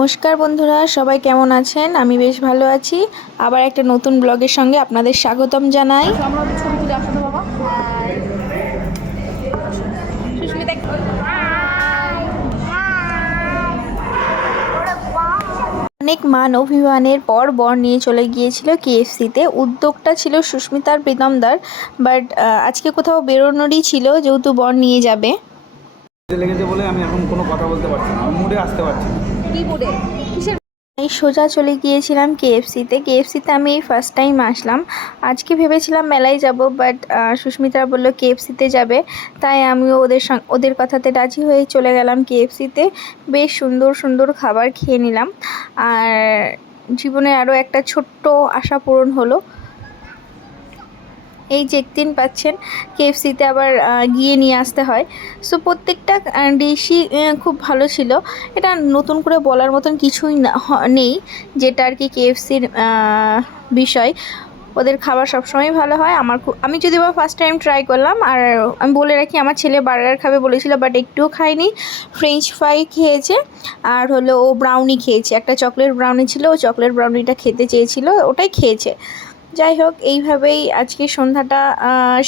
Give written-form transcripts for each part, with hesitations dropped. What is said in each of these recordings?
নমস্কার বন্ধুরা, সবাই কেমন আছেন? আমি বেশ ভালো আছি। আবার একটা নতুন ব্লগের সঙ্গে আপনাদের স্বাগতম জানাই। আমরা ছবি তুলে আসো তো বাবা। সুস্মিতা অনেক মান অভিমানের পর বর নিয়ে চলে গিয়েছিল কেএফসিতে। উদ্যোগটা ছিল সুস্মিতার প্রীতমদার, বাট আজকে কোথাও বেরোনোরই ছিল, যেহেতু বর নিয়ে যাবে। লেগেছে বলে আমি এখন কোনো কথা বলতে পারছি না, আমি মুডে আসতে পারছি না। কি মুডে? কিসের? এই সোজা চলে গিয়েছিলাম কেএফসিতে আমি এই ফার্স্ট টাইম আসলাম। আজকে ভেবেছিলাম মেলায় যাব, বাট সুস্মিতা বললো কেএফসিতে যাবে, তাই আমিও ওদের কথাতে রাজি হয়ে চলে গেলাম কেএফসিতে। বেশ সুন্দর সুন্দর খাবার খেয়ে নিলাম, আর জীবনে আরও একটা ছোট্ট আশা পূরণ হলো। এই যে একদিন পাচ্ছেন কেএফসিতে আবার গিয়ে নিয়ে আসতে হয়। সো প্রত্যেকটা ডিশই খুব ভালো ছিল। এটা নতুন করে বলার মতন কিছুই নেই, যেটা আর কি কেএফসির বিষয়। ওদের খাবার সবসময় ভালো হয়। আমি যদি বা ফার্স্ট টাইম ট্রাই করলাম, আর আমি বলে রাখি আমার ছেলে বার্গার খাবে বলেছিল, বাট একটুও খায়নি। ফ্রেঞ্চ ফ্রাই খেয়েছে, আর হলো ও ব্রাউনি খেয়েছে। একটা চকলেট ব্রাউনি ছিল, ও চকলেট ব্রাউনিটা খেতে চেয়েছিল, ওটাই খেয়েছে। যাই হোক, এইভাবেই আজকে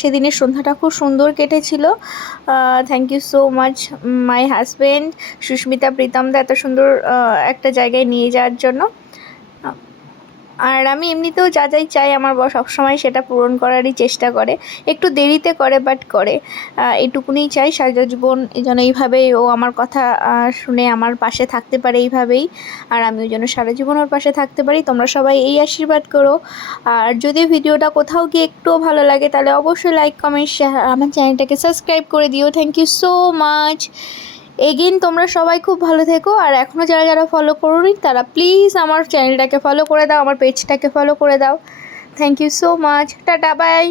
সেদিনের সন্ধ্যাটা খুব সুন্দর কেটেছিল। Thank you so much my husband Susmita প্রীতমদা এত সুন্দর একটা জায়গায় নিয়ে যাওয়ার জন্য। আর আমি এমনিতেও যা যাই চাই আমার বর সবসময় সেটা পূরণ করারই চেষ্টা করে। একটু দেরিতে করে, বাট করে। এটুকুনি চাই সারা জীবন যেন এইভাবেই ও আমার কথা শুনে আমার পাশে থাকতে পারে এইভাবেই, আর আমিও যেন সারা জীবন ওর পাশে থাকতে পারি। তোমরা সবাই এই আশীর্বাদ করো। আর যদি ভিডিওটা কোথাও গিয়ে একটুও ভালো লাগে, তাহলে অবশ্যই লাইক, কমেন্ট, শেয়ার, আমার চ্যানেলটাকে সাবস্ক্রাইব করে দিও। Thank you so much again. তোমরা সবাই খুব ভালো থেকো। আর এখনও যারা যারা ফলো করোনি, তারা প্লিজ আমার চ্যানেলটাকে ফলো করে দাও, আমার পেজটাকে ফলো করে দাও। Thank you so much. Tata, by.